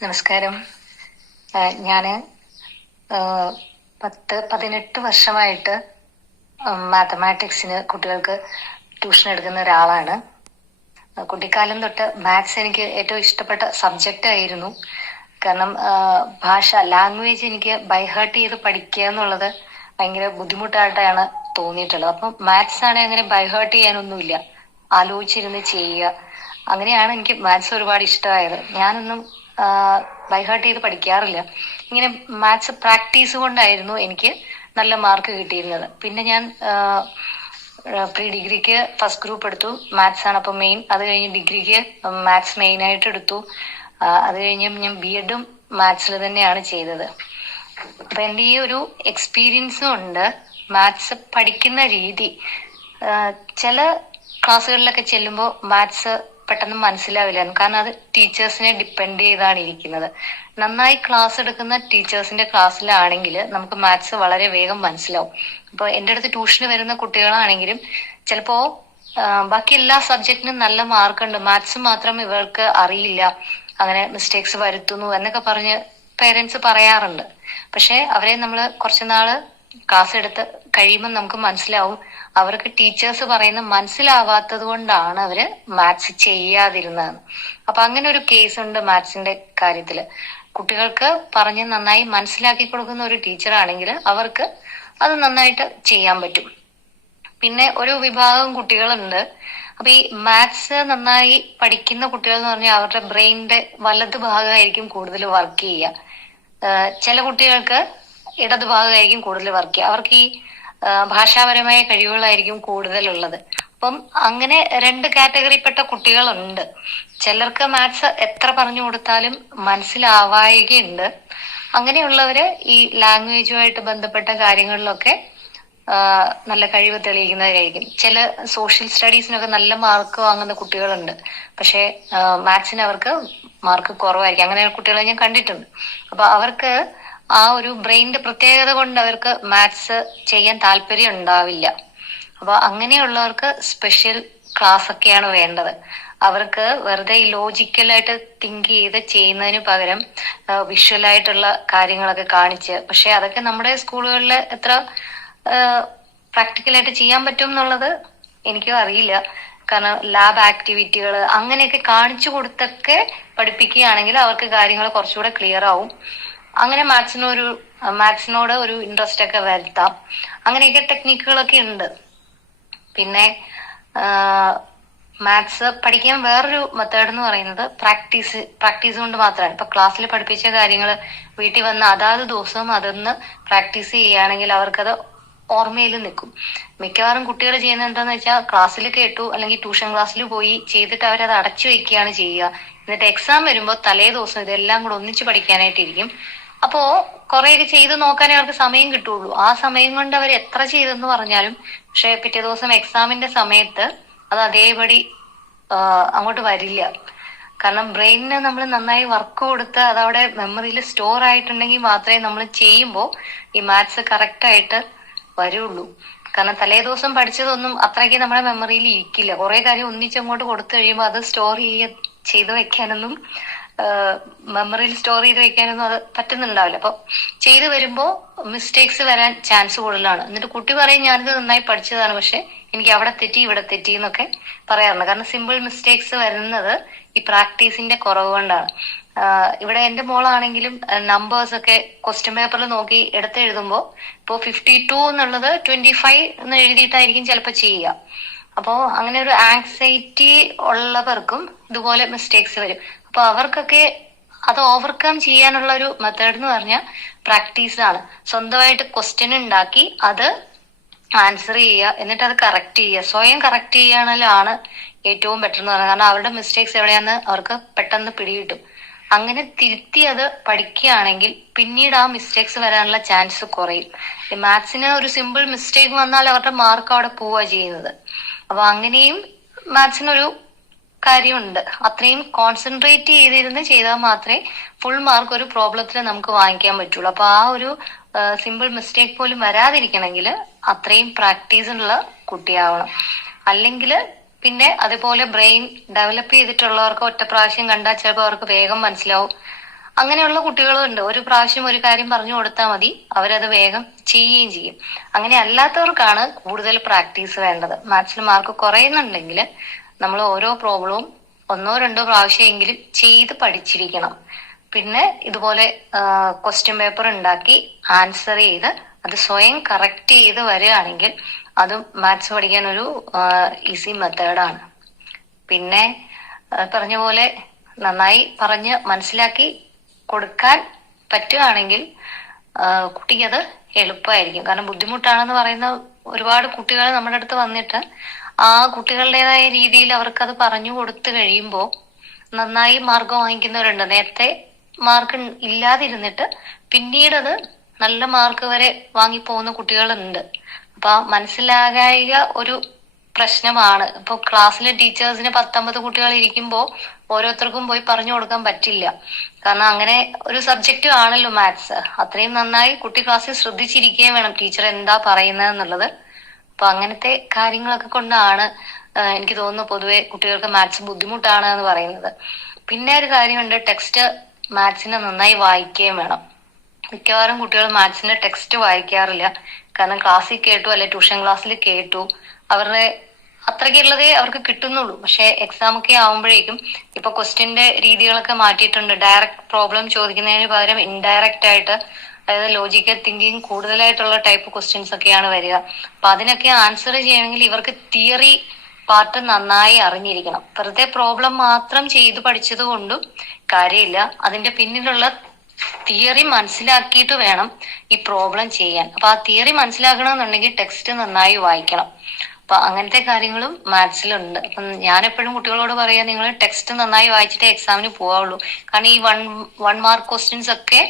നമസ്കാരം. ഞാന് 18 വർഷമായിട്ട് മാത്തമാറ്റിക്സിന് കുട്ടികൾക്ക് ട്യൂഷൻ എടുക്കുന്ന ഒരാളാണ്. കുട്ടിക്കാലം തൊട്ട് മാത്സ് എനിക്ക് ഏറ്റവും ഇഷ്ടപ്പെട്ട സബ്ജക്റ്റ് ആയിരുന്നു. കാരണം ഭാഷ, ലാംഗ്വേജ് എനിക്ക് ബൈഹാർട്ട് ചെയ്ത് പഠിക്കുക എന്നുള്ളത് ഭയങ്കര ബുദ്ധിമുട്ടായിട്ടാണ് തോന്നിയിട്ടുള്ളത്. അപ്പം മാത്സ് ആണെങ്കിൽ അങ്ങനെ ബൈഹാർട്ട് ചെയ്യാനൊന്നുമില്ല, ആലോചിച്ചിരുന്ന് ചെയ്യുക. അങ്ങനെയാണ് എനിക്ക് മാത്സ് ഒരുപാട് ഇഷ്ടമായത്. ഞാനൊന്നും ബൈഹാർട്ട് ചെയ്ത് പഠിക്കാറില്ല. ഇങ്ങനെ മാത്സ് പ്രാക്ടീസ് കൊണ്ടായിരുന്നു എനിക്ക് നല്ല മാർക്ക് കിട്ടിയിരുന്നത്. പിന്നെ ഞാൻ പ്രീ ഡിഗ്രിക്ക് ഫസ്റ്റ് ഗ്രൂപ്പ് എടുത്തു, മാത്സ് ആണ് അപ്പൊ മെയിൻ. അത് കഴിഞ്ഞ് ഡിഗ്രിക്ക് മാത്സ് മെയിൻ ആയിട്ട് എടുത്തു. അത് കഴിഞ്ഞ് ഞാൻ BEdും മാത്സിൽ തന്നെയാണ് ചെയ്തത്. അപ്പൊ എന്റെ ഈ ഒരു എക്സ്പീരിയൻസും ഉണ്ട്. മാത്സ് പഠിക്കുന്ന രീതി, ചില ക്ലാസ്സുകളിലൊക്കെ ചെല്ലുമ്പോൾ മാത്സ് പെട്ടെന്ന് മനസ്സിലാവില്ല. കാരണം അത് ടീച്ചേഴ്സിനെ ഡിപ്പെൻഡ് ചെയ്താണ് ഇരിക്കുന്നത്. നന്നായി ക്ലാസ് എടുക്കുന്ന ടീച്ചേഴ്സിന്റെ ക്ലാസ്സിലാണെങ്കിൽ നമുക്ക് മാത്സ് വളരെ വേഗം മനസ്സിലാവും. അപ്പൊ എന്റെ അടുത്ത് ട്യൂഷന് വരുന്ന കുട്ടികളാണെങ്കിലും ചിലപ്പോ ബാക്കി എല്ലാ സബ്ജക്റ്റിനും നല്ല മാർക്കുണ്ട്, മാത്സ് മാത്രം ഇവർക്ക് അറിയില്ല, അങ്ങനെ മിസ്റ്റേക്സ് വരുത്തുന്നു എന്നൊക്കെ പറഞ്ഞ് പേരൻസ് പറയാറുണ്ട്. പക്ഷെ അവരെ നമ്മൾ കുറച്ചുനാള് ക്ലാസ് എടുത്ത് കഴിയുമ്പോൾ നമുക്ക് മനസ്സിലാവും അവർക്ക് ടീച്ചേഴ്സ് പറയുന്ന മനസ്സിലാവാത്തത് കൊണ്ടാണ് അവര് മാത്സ് ചെയ്യാതിരുന്നതെന്ന്. അപ്പൊ അങ്ങനെ ഒരു കേസ് ഉണ്ട് മാത്സിന്റെ കാര്യത്തില്. കുട്ടികൾക്ക് പറഞ്ഞ് നന്നായി മനസ്സിലാക്കി കൊടുക്കുന്ന ഒരു ടീച്ചറാണെങ്കിൽ അവർക്ക് അത് നന്നായിട്ട് ചെയ്യാൻ പറ്റും. പിന്നെ ഒരു വിഭാഗം കുട്ടികളുണ്ട്. അപ്പൊ ഈ മാത്സ് നന്നായി പഠിക്കുന്ന കുട്ടികൾ എന്ന് പറഞ്ഞാൽ അവരുടെ ബ്രെയിനിന്റെ വലത് ഭാഗമായിരിക്കും കൂടുതൽ വർക്ക് ചെയ്യുക. ചില കുട്ടികൾക്ക് ഇടത് ഭാഗമായിരിക്കും കൂടുതൽ വർക്ക് ചെയ്യുക. അവർക്ക് ഈ ഭാഷാപരമായ കഴിവുകളായിരിക്കും കൂടുതലുള്ളത്. അപ്പം അങ്ങനെ രണ്ട് കാറ്റഗറിപ്പെട്ട കുട്ടികളുണ്ട്. ചിലർക്ക് മാത്സ് എത്ര പറഞ്ഞു കൊടുത്താലും മനസ്സിലാവായികയുണ്ട്. അങ്ങനെയുള്ളവര് ഈ ലാംഗ്വേജുമായിട്ട് ബന്ധപ്പെട്ട കാര്യങ്ങളിലൊക്കെ നല്ല കഴിവ് തെളിയിക്കുന്നവരായിരിക്കും. ചില സോഷ്യൽ സ്റ്റഡീസിനൊക്കെ നല്ല മാർക്ക് വാങ്ങുന്ന കുട്ടികളുണ്ട്. പക്ഷെ മാത്സിന് അവർക്ക് മാർക്ക് കുറവായിരിക്കും. അങ്ങനെ കുട്ടികളെ ഞാൻ കണ്ടിട്ടുണ്ട്. അപ്പൊ അവർക്ക് ആ ഒരു ബ്രെയിനിന്റെ പ്രത്യേകത കൊണ്ട് അവർക്ക് മാത്സ് ചെയ്യാൻ താല്പര്യം ഉണ്ടാവില്ല. അപ്പൊ അങ്ങനെയുള്ളവർക്ക് സ്പെഷ്യൽ ക്ലാസ് ഒക്കെയാണ് വേണ്ടത്. അവർക്ക് വെറുതെ ഈ ലോജിക്കലായിട്ട് തിങ്ക് ചെയ്ത് ചെയ്യുന്നതിന് പകരം വിഷ്വലായിട്ടുള്ള കാര്യങ്ങളൊക്കെ കാണിച്ച്, പക്ഷെ അതൊക്കെ നമ്മുടെ സ്കൂളുകളിൽ എത്ര പ്രാക്ടിക്കലായിട്ട് ചെയ്യാൻ പറ്റും എന്നുള്ളത് എനിക്കും അറിയില്ല. കാരണം ലാബ് ആക്ടിവിറ്റികൾ അങ്ങനെയൊക്കെ കാണിച്ചു കൊടുത്തൊക്കെ പഠിപ്പിക്കുകയാണെങ്കിൽ അവർക്ക് കാര്യങ്ങൾ കുറച്ചുകൂടെ ക്ലിയർ ആവും. അങ്ങനെ മാത്സിനോട് ഒരു ഇൻട്രസ്റ്റ് ഒക്കെ വരുത്താം. അങ്ങനെയൊക്കെ ടെക്നിക്കുകളൊക്കെ ഉണ്ട്. പിന്നെ മാത്സ് പഠിക്കാൻ വേറൊരു മെത്തേഡ് എന്ന് പറയുന്നത് പ്രാക്ടീസ് കൊണ്ട് മാത്രമാണ്. ഇപ്പൊ ക്ലാസ്സിൽ പഠിപ്പിച്ച കാര്യങ്ങൾ വീട്ടിൽ വന്ന് അതാത് ദിവസവും അതൊന്ന് പ്രാക്ടീസ് ചെയ്യുകയാണെങ്കിൽ അവർക്കത് ഓർമ്മയിൽ നിൽക്കും. മിക്കവാറും കുട്ടികൾ ചെയ്യുന്നത് എന്താന്ന് വെച്ചാൽ ക്ലാസ്സിൽ കേട്ടു അല്ലെങ്കിൽ ട്യൂഷൻ ക്ലാസ്സിൽ പോയി ചെയ്തിട്ട് അവരത് അടച്ചു വെക്കുകയാണ് ചെയ്യുക. എന്നിട്ട് എക്സാം വരുമ്പോൾ തലേ ദിവസം ഇതെല്ലാം കൂടെ ഒന്നിച്ച് പഠിക്കാനായിട്ടിരിക്കും. അപ്പോ കുറെയൊക്കെ ചെയ്ത് നോക്കാനേ അവർക്ക് സമയം കിട്ടുള്ളൂ. ആ സമയം കൊണ്ട് അവർ എത്ര ചെയ്തെന്ന് പറഞ്ഞാലും പക്ഷെ പിറ്റേ ദിവസം എക്സാമിന്റെ സമയത്ത് അത് അതേപടി അങ്ങോട്ട് വരില്ല. കാരണം ബ്രെയിനിന് നമ്മൾ നന്നായി വർക്ക് കൊടുത്ത് അതവിടെ മെമ്മറിയിൽ സ്റ്റോർ ആയിട്ടുണ്ടെങ്കിൽ മാത്രമേ നമ്മൾ ചെയ്യുമ്പോൾ ഈ മാത്സ് കറക്റ്റ് ആയിട്ട് വരുള്ളൂ. കാരണം തലേ ദിവസം പഠിച്ചതൊന്നും അത്രയ്ക്ക് നമ്മുടെ മെമ്മറിയിൽ ഇരിക്കില്ല. കുറെ കാര്യം ഒന്നിച്ചങ്ങോട്ട് കൊടുത്തു കഴിയുമ്പോൾ അത് സ്റ്റോർ ചെയ്ത് വെക്കാനൊന്നും മെമ്മറിയിൽ സ്റ്റോർ ചെയ്ത് വെക്കാനൊന്നും അത് പറ്റുന്നുണ്ടാവില്ല. അപ്പൊ ചെയ്തു വരുമ്പോ മിസ്റ്റേക്സ് വരാൻ ചാൻസ് കൂടുതലാണ്. എന്നിട്ട് കുട്ടി പറയും ഞാനിത് നന്നായി പഠിച്ചതാണ്, പക്ഷെ എനിക്ക് അവിടെ തെറ്റി ഇവിടെ തെറ്റി എന്നൊക്കെ പറയാറുണ്ട്. കാരണം സിമ്പിൾ മിസ്റ്റേക്സ് വരുന്നത് ഈ പ്രാക്ടീസിന്റെ കുറവ് കൊണ്ടാണ്. ഇവിടെ എന്റെ മോളാണെങ്കിലും നമ്പേഴ്സ് ഒക്കെ ക്വസ്റ്റ്യൻ പേപ്പറിൽ നോക്കി എടുത്തെഴുതുമ്പോ ഇപ്പോ 52 എന്നുള്ളത് 25 എന്ന് എഴുതിയിട്ടായിരിക്കും ചിലപ്പോ ചെയ്യുക. അപ്പോ അങ്ങനെ ഒരു ആങ്സൈറ്റി ഉള്ളവർക്കും ഇതുപോലെ മിസ്റ്റേക്സ് വരും. അപ്പൊ അവർക്കൊക്കെ അത് ഓവർകം ചെയ്യാനുള്ള ഒരു മെത്തേഡ് എന്ന് പറഞ്ഞാൽ പ്രാക്ടീസ് ആണ്. സ്വന്തമായിട്ട് ക്വസ്റ്റ്യൻ ഉണ്ടാക്കി അത് ആൻസർ ചെയ്യുക, എന്നിട്ട് അത് കറക്റ്റ് ചെയ്യുക. സ്വയം കറക്റ്റ് ചെയ്യാനാണ് ഏറ്റവും ബെറ്റർ എന്ന് പറയുന്നത്. കാരണം അവരുടെ മിസ്റ്റേക്സ് എവിടെയാന്ന് അവർക്ക് പെട്ടെന്ന് പിടികിട്ടും. അങ്ങനെ തിരുത്തി അത് പഠിക്കുകയാണെങ്കിൽ പിന്നീട് ആ മിസ്റ്റേക്സ് വരാനുള്ള ചാൻസ് കുറയും. ഈ മാത്സിന് ഒരു സിമ്പിൾ മിസ്റ്റേക്ക് വന്നാൽ അവരുടെ മാർക്ക് അവിടെ പോവുക ചെയ്യുന്നത്. അപ്പൊ അങ്ങനെയും മാത്സിനൊരു കാര്യമുണ്ട്. അത്രയും കോൺസെൻട്രേറ്റ് ചെയ്താൽ മാത്രമേ ഫുൾ മാർക്ക് ഒരു പ്രോബ്ലത്തിൽ നമുക്ക് വാങ്ങിക്കാൻ പറ്റുള്ളൂ. അപ്പൊ ആ ഒരു സിമ്പിൾ മിസ്റ്റേക്ക് പോലും വരാതിരിക്കണമെങ്കിൽ അത്രയും പ്രാക്ടീസ് ഉള്ള കുട്ടിയാവണം. അല്ലെങ്കിൽ പിന്നെ അതുപോലെ ബ്രെയിൻ ഡെവലപ്പ് ചെയ്തിട്ടുള്ളവർക്ക് ഒറ്റ പ്രാവശ്യം കണ്ടാൽ ചിലപ്പോൾ അവർക്ക് വേഗം മനസ്സിലാവും. അങ്ങനെയുള്ള കുട്ടികളും ഉണ്ട്. ഒരു പ്രാവശ്യം ഒരു കാര്യം പറഞ്ഞു കൊടുത്താൽ മതി, അവരത് വേഗം ചെയ്യുകയും ചെയ്യും. അങ്ങനെ അല്ലാത്തവർക്കാണ് കൂടുതൽ പ്രാക്ടീസ് വേണ്ടത്. മാത്സിൽ മാർക്ക് കുറയുന്നുണ്ടെങ്കിൽ നമ്മൾ ഓരോ പ്രോബ്ലവും ഒന്നോ രണ്ടോ പ്രാവശ്യമെങ്കിലും ചെയ്ത് പഠിച്ചിരിക്കണം. പിന്നെ ഇതുപോലെ ക്വസ്റ്റ്യൻ പേപ്പർ ഉണ്ടാക്കി ആൻസർ ചെയ്ത് അത് സ്വയം കറക്റ്റ് ചെയ്ത് വരികയാണെങ്കിൽ അതും മാത്സ് പഠിക്കാൻ ഒരു ഈസി മെത്തേഡാണ്. പിന്നെ പറഞ്ഞ പോലെ നന്നായി പറഞ്ഞ് മനസ്സിലാക്കി കൊടുക്കാൻ പറ്റുകയാണെങ്കിൽ കുട്ടിക്കത് എളുപ്പമായിരിക്കും. കാരണം ബുദ്ധിമുട്ടാണെന്ന് പറയുന്ന ഒരുപാട് കുട്ടികൾ നമ്മുടെ അടുത്ത് വന്നിട്ട് ആ കുട്ടികളുടേതായ രീതിയിൽ അവർക്കത് പറഞ്ഞു കൊടുത്തു കഴിയുമ്പോൾ നന്നായി മാർക്ക് വാങ്ങിക്കുന്നവരുണ്ട്. നേരത്തെ മാർക്ക് ഇല്ലാതിരുന്നിട്ട് പിന്നീടത് നല്ല മാർക്ക് വരെ വാങ്ങിപ്പോകുന്ന കുട്ടികളുണ്ട്. അപ്പൊ മനസ്സിലാകായിക ഒരു പ്രശ്നമാണ്. ഇപ്പൊ ക്ലാസ്സിലെ ടീച്ചേഴ്സിന് 19 കുട്ടികൾ ഇരിക്കുമ്പോൾ ഓരോരുത്തർക്കും പോയി പറഞ്ഞു കൊടുക്കാൻ പറ്റില്ല. കാരണം അങ്ങനെ ഒരു സബ്ജക്റ്റ് ആണല്ലോ മാത്സ്. അത്രയും നന്നായി കുട്ടി ക്ലാസ്സിൽ ശ്രദ്ധിച്ചിരിക്കുകയും വേണം ടീച്ചർ എന്താ പറയുന്നത് എന്നുള്ളത്. അപ്പൊ അങ്ങനത്തെ കാര്യങ്ങളൊക്കെ കൊണ്ടാണ് എനിക്ക് തോന്നുന്നു പൊതുവെ കുട്ടികൾക്ക് മാത്സ് ബുദ്ധിമുട്ടാണ് എന്ന് പറയുന്നത്. പിന്നെ ഒരു കാര്യമുണ്ട്, ടെക്സ്റ്റ് മാത്സിനെ നന്നായി വായിക്കുകയും വേണം. മിക്കവാറും കുട്ടികൾ മാത്സിന്റെ ടെക്സ്റ്റ് വായിക്കാറില്ല. കാരണം ക്ലാസ്സിൽ കേട്ടു, അല്ലെ ട്യൂഷൻ ക്ലാസ്സിൽ കേട്ടു, അവരുടെ അത്രയ്ക്കുള്ളതേ അവർക്ക് കിട്ടുന്നുള്ളൂ. പക്ഷെ എക്സാം ഒക്കെ ആവുമ്പോഴേക്കും ഇപ്പൊ ക്വസ്റ്റ്യന്റെ രീതികളൊക്കെ മാറ്റിയിട്ടുണ്ട്. ഡയറക്റ്റ് പ്രോബ്ലം ചോദിക്കുന്നതിന് പകരം ഇൻഡയറക്റ്റ് ആയിട്ട്, അതായത് ലോജിക്കൽ തിങ്കിങ് കൂടുതലായിട്ടുള്ള ടൈപ്പ് ക്വസ്റ്റ്യൻസ് ഒക്കെയാണ് വരിക. അപ്പൊ അതിനൊക്കെ ആൻസർ ചെയ്യണമെങ്കിൽ ഇവർക്ക് തിയറി പാർട്ട് നന്നായി അറിഞ്ഞിരിക്കണം. വെറുതെ പ്രോബ്ലം മാത്രം ചെയ്ത് പഠിച്ചത് കൊണ്ടും കാര്യമില്ല. അതിന്റെ പിന്നിലുള്ള തിയറി മനസ്സിലാക്കിയിട്ട് വേണം ഈ പ്രോബ്ലം ചെയ്യാൻ. അപ്പൊ ആ തിയറി മനസ്സിലാക്കണമെന്നുണ്ടെങ്കിൽ ടെക്സ്റ്റ് നന്നായി വായിക്കണം. അപ്പൊ അങ്ങനത്തെ കാര്യങ്ങളും മാത്സിലുണ്ട്. അപ്പം ഞാൻ എപ്പോഴും കുട്ടികളോട് പറയാ, നിങ്ങൾ ടെക്സ്റ്റ് നന്നായി വായിച്ചിട്ടേ എക്സാമിന് പോവാവുള്ളൂ. കാരണം ഈ വൺ മാർക്ക് ക്വസ്റ്റ്യൻസ് ഒക്കെ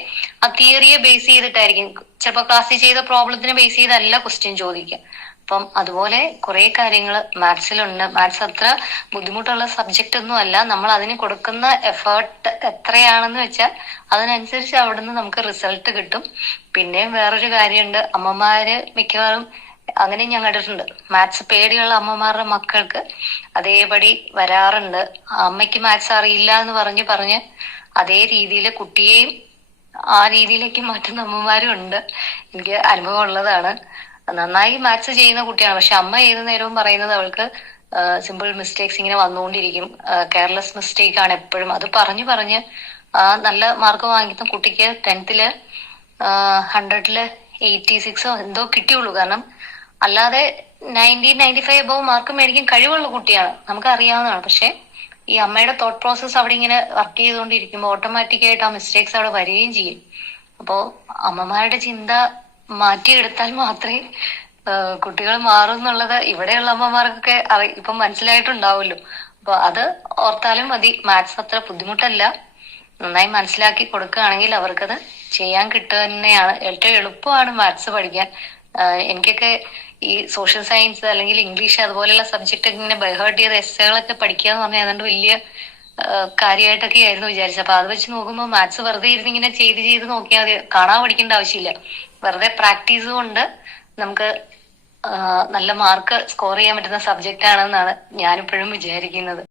ആ തിയറിയെ ബേസ് ചെയ്തിട്ടായിരിക്കും. ചിലപ്പോൾ ക്ലാസ്സിൽ ചെയ്ത പ്രോബ്ലത്തിനെ ബേസ് ചെയ്തല്ല ക്വസ്റ്റ്യൻ ചോദിക്കുക. അപ്പം അതുപോലെ കുറെ കാര്യങ്ങൾ മാത്സിലുണ്ട്. മാത്സ് അത്ര ബുദ്ധിമുട്ടുള്ള സബ്ജക്റ്റ് ഒന്നും അല്ല. നമ്മൾ അതിന് കൊടുക്കുന്ന എഫേർട്ട് എത്രയാണെന്ന് വെച്ചാൽ അതിനനുസരിച്ച് അവിടുന്ന് നമുക്ക് റിസൾട്ട് കിട്ടും. പിന്നെയും വേറൊരു കാര്യമുണ്ട്, അമ്മമാര് മിക്കവാറും അങ്ങനെ ഞാൻ കണ്ടിട്ടുണ്ട്. മാത്സ് പേടിയുള്ള അമ്മമാരുടെ മക്കൾക്ക് അതേപടി വരാറുണ്ട്. അമ്മയ്ക്ക് മാത്സ് അറിയില്ല എന്ന് പറഞ്ഞ് അതേ രീതിയിൽ കുട്ടിയെയും ആ രീതിയിലേക്ക് മാറ്റുന്ന അമ്മമാരും ഉണ്ട്. എനിക്ക് അനുഭവം ഉള്ളതാണ്. നന്നായി മാത്സ് ചെയ്യുന്ന കുട്ടിയാണ്, പക്ഷെ അമ്മ ഏത് നേരവും പറയുന്നത് അവൾക്ക് സിമ്പിൾ മിസ്റ്റേക്സ് ഇങ്ങനെ വന്നുകൊണ്ടിരിക്കും, കെയർലെസ് മിസ്റ്റേക്ക് ആണ് എപ്പോഴും. അത് പറഞ്ഞ് നല്ല മാർക്ക് വാങ്ങിക്കുന്ന കുട്ടിക്ക് 10th 100 86 എന്തോ കിട്ടിയുള്ളൂ. കാരണം അല്ലാതെ 90-95 അബവ് മാർക്ക് മേടിക്കാൻ കഴിവുള്ള കുട്ടിയാണ്, നമുക്ക് അറിയാവുന്നതാണ്. പക്ഷെ ഈ അമ്മയുടെ തോട്ട് പ്രോസസ് അവിടെ ഇങ്ങനെ വർക്ക് ചെയ്തുകൊണ്ടിരിക്കുമ്പോൾ ഓട്ടോമാറ്റിക്കായിട്ട് ആ മിസ്റ്റേക്സ് അവിടെ വരികയും ചെയ്യും. അപ്പോ അമ്മമാരുടെ ചിന്ത മാറ്റിയെടുത്താൽ മാത്രമേ കുട്ടികൾ മാറും എന്നുള്ളത് ഇവിടെയുള്ള അമ്മമാർക്കൊക്കെ ഇപ്പം മനസ്സിലായിട്ടുണ്ടാവുമല്ലോ. അപ്പൊ അത് ഓർത്താലും മതി. മാത്സ് അത്ര ബുദ്ധിമുട്ടല്ല. നന്നായി മനസ്സിലാക്കി കൊടുക്കുകയാണെങ്കിൽ അവർക്കത് ചെയ്യാൻ കിട്ടുക തന്നെയാണ്. ഏറ്റവും എളുപ്പമാണ് മാത്സ് പഠിക്കാൻ. എനിക്കൊക്കെ ഈ സോഷ്യൽ സയൻസ് അല്ലെങ്കിൽ ഇംഗ്ലീഷ് അതുപോലെയുള്ള സബ്ജക്റ്റ് ഇങ്ങനെ ബൈഹേർട്ട് ചെയ്ത എസ്സേകളൊക്കെ പഠിക്കുക എന്ന് പറഞ്ഞാൽ അതുകൊണ്ട് വലിയ കാര്യമായിട്ടൊക്കെ ആയിരുന്നു വിചാരിച്ചത്. അപ്പൊ അത് വെച്ച് നോക്കുമ്പോൾ മാത്സ് വെറുതെ ഇരുന്ന് ഇങ്ങനെ ചെയ്ത് നോക്കിയാൽ മതി, കാണാൻ പഠിക്കേണ്ട ആവശ്യമില്ല. വെറുതെ പ്രാക്ടീസ് കൊണ്ട് നമുക്ക് നല്ല മാർക്ക് സ്കോർ ചെയ്യാൻ പറ്റുന്ന സബ്ജക്റ്റ് ആണെന്നാണ് ഞാനിപ്പോഴും വിചാരിക്കുന്നത്.